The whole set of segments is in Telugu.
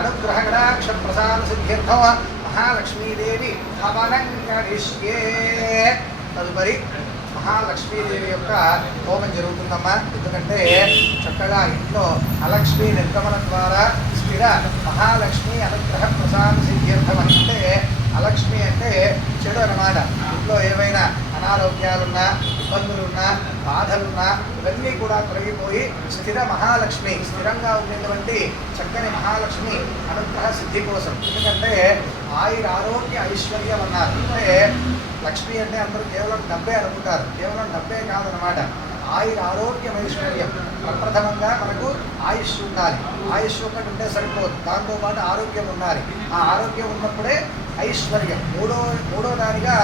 అనుగ్రహగడాక్ష ప్రసాద సిద్ధ్యర్థం మహాలక్ష్మీదేవి హవనం కరిష్యే. తదుపరి మహాలక్ష్మీదేవి యొక్క హోమం జరుగుతుందమ్మా. ఎందుకంటే చక్కగా ఇంట్లో అలక్ష్మీ నిర్గమన ద్వారా స్థిర మహాలక్ష్మి అనుగ్రహ ప్రసాద సిద్ధ్యర్థం. అంటే అలక్ష్మి అంటే చెడు అన్నమాట. ఇంట్లో ఏవైనా అనారోగ్యాలున్నా, ఇబ్బందులున్నా, బాధలున్నా ఇవన్నీ కూడా తొలగిపోయి స్థిర మహాలక్ష్మి, స్థిరంగా ఉండేటువంటి చక్కని మహాలక్ష్మి అనుగ్రహ సిద్ధి కోసం. ఎందుకంటే ఆరోగ్య ఐశ్వర్యం అన్నారు. అంటే లక్ష్మి అంటే అందరూ కేవలం డబ్బే అనుకుంటారు. కేవలం డబ్బే కాదనమాట. ఆరోగ్యం ఐశ్వర్యం. ప్రప్రథమంగా మనకు ఆయుష్ ఉండాలి. ఆయుష్ ఒకటి ఉంటే సరిపోదు, దాంతోపాటు ఆరోగ్యం ఉండాలి. ఆ ఆరోగ్యం ఉన్నప్పుడే ఐశ్వర్యం. మూడో దానిగా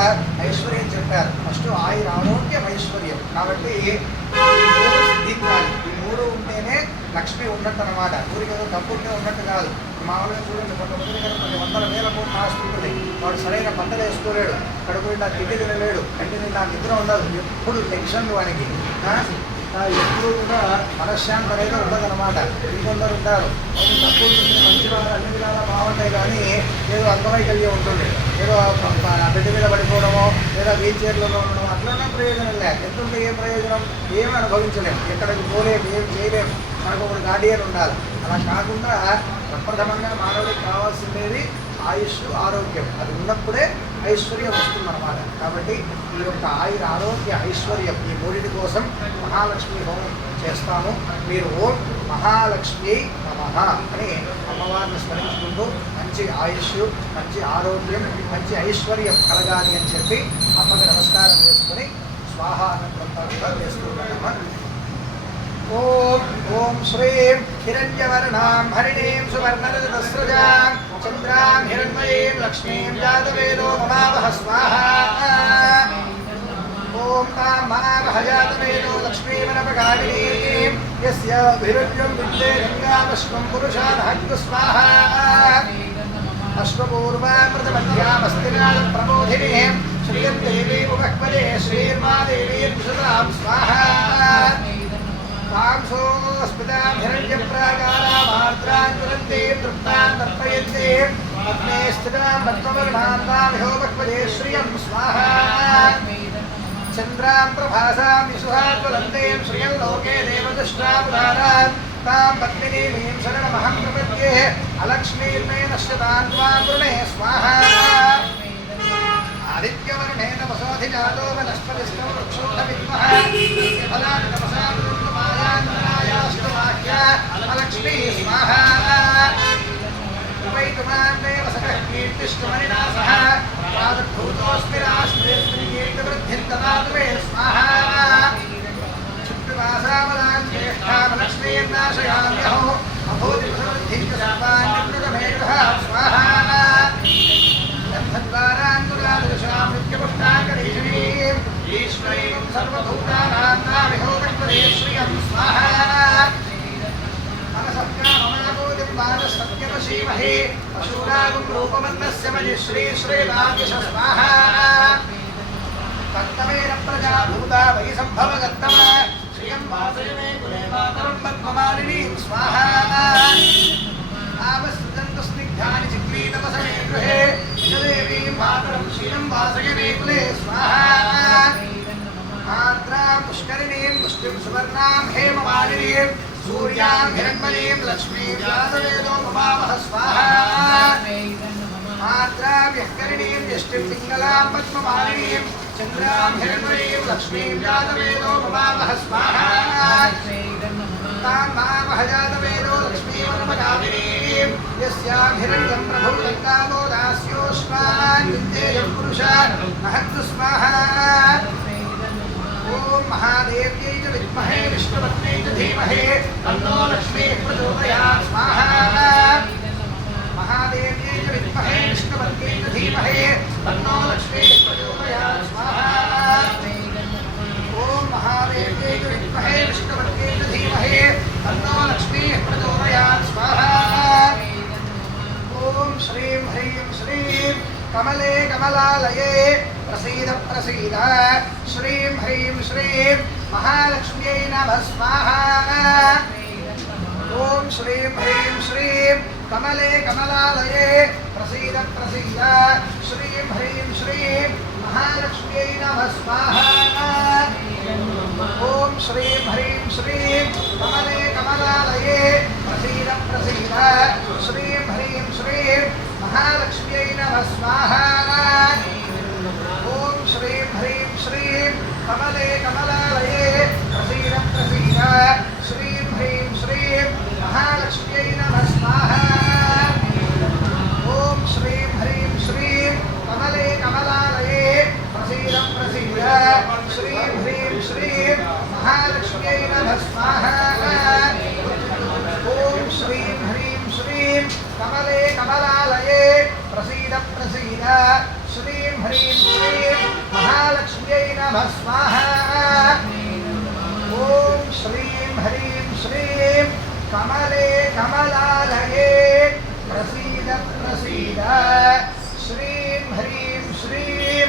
ఐశ్వర్యం చెప్పారు. ఫస్ట్ ఆరోగ్యం ఐశ్వర్యం. కాబట్టి సిద్ధించాలి. ఈ మూడు ఉంటేనే లక్ష్మి ఉన్నట్టు అనమాట. ఊరికి ఏదో డబ్బు ఉంటే ఉన్నట్టు కాదు. మామూలుగా చూడండి, కొంతమంది దగ్గర కొన్ని వందల వేల కోట్ల ఆస్తి ఉంటుంది. వాడు సరైన పంటలు వేసుకోలేడు, కడుపు నిండా తిండి తినలేడు, కంటి నిండా నిద్ర ఉండదు, ఎప్పుడు టెన్షన్లు వానికి, ఎప్పుడు కూడా మనశ్శాంతి అనేది ఉండదన్నమాట. ఇంకొందరు ఉంటారు, డబ్బు ఉంటుంది, మంచి వారు అన్ని విధాలా బాగుంటాయి, కానీ ఏదో అంగవైకల్యం ఉంటుంది, ఏదో బెడ్ మీద పడిపోవడమో లేదా వీల్ చైర్లలో ఉండడం, అట్లనే ప్రయోజనం లేదు. ఎంతుంటే ఏం ప్రయోజనం? ఏమి అనుభవించలేము, ఎక్కడికి పోలేము, ఏం చేయలేము. మనకు ఒక గార్డియన్ ఉండాలి. అలా కాకుండా ప్రప్రథమంగా మానవుడికి కావాల్సిందేది ఆయుష్, ఆరోగ్యం. అది ఉన్నప్పుడే ఐశ్వర్యం వస్తుందన్నమాట. కాబట్టి ఈ యొక్క ఆరోగ్య ఐశ్వర్యం ఈ మూడింటి కోసం మహాలక్ష్మి హోమం చేస్తాము. మీరు ఓం మహాలక్ష్మి నమః అని అమ్మవారిని స్మరించుకుంటూ మంచి ఆయుష్, మంచి ఆరోగ్యం, మంచి ఐశ్వర్యం కలగాలి అని చెప్పి అమ్మకి నమస్కారం చేసుకుని స్వాహ అనంతా కూడా వేస్తున్నామమ్మా. ఓం ఓం శ్రీం హిరణ్యవర్ణాం హరిణీం సువర్ణరజతస్రజాం చంద్రాం హిరణ్మయీం లక్ష్మీం జాతవేదో మమావహ స్వాహా. ఓం తాం మమావహ జాతవేదో లక్ష్మీమనపగామినీం యస్యాభిరుజ్యం విద్యే గంగామశ్వం పురుషానహక్తు స్వాహా. అశ్వపూర్వామృతమధ్యామస్తినాళ ప్రబోధినీం శ్రియం దేవీ ఉపక్పదే శ్రీర్మాదేవీం సుతాం స్వాహా. తాంసోస్మితాం హిరణ్యప్రాకారామార్ద్రాం జ్వలంతీం తృప్తాం తర్పయంతీం అగ్నే స్థితాం పద్మవర్ణాం తామిహోపక్పదే శ్రియం స్వాహా. చంద్రాం ప్రభాసాం విశుహాజ్వలంతీం శ్రియం లోకే దేవదృష్టాపురారాం తాం పద్మినీమీం శరణమహం ప్రపద్యే అలక్ష్మీర్మే నశ్యతాం త్వాం వృణే స్వాహా. ఆదిత్యవర్ణేన వసోధిజాతో వనస్పతిష్టం వృక్షోణ విద్మః ఫలాని తపసాం మాయాస్తు వాక్యా అలక్ష్మీ స్వాహా. వైతుమాన్దేవ సకః కీర్తిష్టుమనినా సహ ప్రాదుర్భూతోస్మి రాష్ట్రేస్మిన్ కీర్తివృద్ధిం దదాతు మే స్వాహా. క్షిప్రవాసామలాం జ్యేష్ఠామలక్ష్మీర్నాశయామ్యహో అభూతివృద్ధిం చ సర్వాన్నిర్మృతమేకః స్వాహా. ధన్వారాంతురాదృశాం నిత్యపుష్టాకరీషణీం ఈశ్వరీం సర్వభూతానాం తామిహోపక్పదే శ్రియం స్వాహా. మనసత్యామమాభూతిం వానసత్యమశీమహే పశూనాగం రూపమన్నస్య మయి శ్రీశ్రీరాజశ స్వాహా. కర్తమేన ప్రజాభూతా వై సంభవగర్తమ శ్రియం వాసయమే కులే మాతరం పద్మమాలినీం స్వాహా. ఆవస్తంతు స్నిగ్ధాని చిక్లీతపసమే గృహే నిజదేవీం మాతరం శ్రియం వాసయమే కులే స్వాహా. ఆర్ద్రాం పుష్కరిణీం పుష్టిం సువర్ణాం హేమమాలినీం సూర్యాం హిరణ్మయీం లక్ష్మీం జాతవేదో మమావహ స్వాహా. ఆర్ద్రాం యఃకరిణీం యష్టిం పింగళాం పద్మమాలినీం చంద్రాం హిరణ్మయీం లక్ష్మీం జాతవేదో మమావహ స్వాహా. తాం మావహ జాతవేదో లక్ష్మీమనపగామినీం యస్యాం హిరణ్యం ప్రభూతం కామో దాస్యోష్మాన్ విద్యేయం పురుషాన్ మహత్తు స్వాహా. ఓం మహాదేవ్యై చ విద్మహే విష్ణుపత్న్యై చ ధీమహి తన్నో లక్ష్మీః ప్రచోదయాత్ స్వాహా. మహాదేవ్యై చ విద్మహే విష్ణుపత్న్యై చ ధీమహి తన్నో లక్ష్మీః ప్రచోదయాత్ స్వాహా. ఓం మహాదేవ్యై చ విద్మహే విష్ణుపత్న్యై చ ధీమహి తన్నో లక్ష్మీః ప్రచోదయాత్ స్వాహా. ఓం శ్రీం హ్రీం శ్రీం కమలే కమలాలయే ప్రసీద ప్రసీద శ్రీం హ్రీం శ్రీం మహాలక్ష్మ్యై నమః స్వాహా. ఓం శ్రీం హ్రీం శ్రీం कमले कमलालये प्रसीद प्रसीद श्रीं ह्रीं श्रीं महालक्ष्म्यै नमः स्वाहा ओम श्रीं ह्रीं श्रीं कमले कमलालये प्रसीद प्रसीद श्रीं ह्रीं श्रीं महालक्ष्म्यै नमः स्वाहा ओम श्रीं ह्रीं श्रीं कमले कमलालये प्रसीद प्रसीद श्रीं ह्रीं श्रीं महालक्ष्म्यै नमः स्वाहा ओम श्रीं ह्रीं श्रीं कमले कमलालये प्रसीद प्रसीद श्रीं ह्रीं श्रीं महालक्ष्म्यै नमः स्वाहा ओम श्रीं ह्रीं श्रीं कमले कमलालये प्रसीद प्रसीद श्रीं ह्रीं श्रीं महालक्ष्म्यै नमः स्वाहा ओम श्रीं ह्रीं श्रीं कमले कमलालये प्रसीद प्रसीद श्रीं ह्रीं श्रीं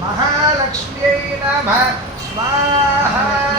महालक्ष्म्यै नमः स्वाहा।